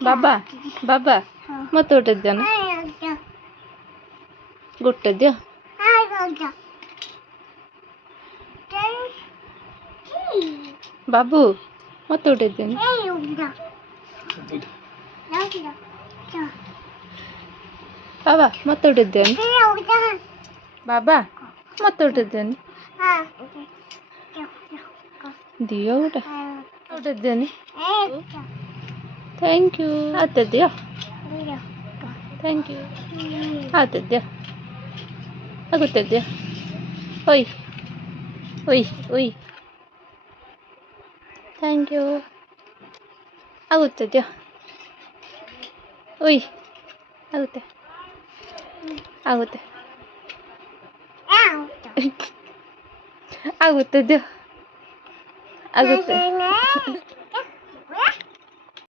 ಬಾಬಾ ಬಾಬಾ ಮತ್ತೆ ಊಟದ್ದೇನ ಗುಟ್ಟದ್ಯೋ ಬಾಬು ಮತ್ತೆ ಊಟದ್ದೇನೆ ಬಾಬಾ ಮತ್ತೆ ಊಟದ್ದೇನೆ ಬಾಬಾ ಮತ್ತೆ ಊಟದ್ದೇನೆ ದಿಯೋ ಊಟ ಊಟದ್ದೇನೆ ಥ್ಯಾಂಕ್ ಯು ಆತದ್ಯೋ ಥ್ಯಾಂಕ್ ಯು ಆತದ್ಯೋ ಆಗುತ್ತದ್ಯೋ ಒಯ್ ಒಯ್ ಒಯ್ ಥ್ಯಾಂಕ್ ಯು ಆಗುತ್ತದ್ಯೋ ಒಯ್ ಆಗುತ್ತೆ ಆಗುತ್ತೆ ಆಗುತ್ತದ್ಯೋ ಆಗುತ್ತೆ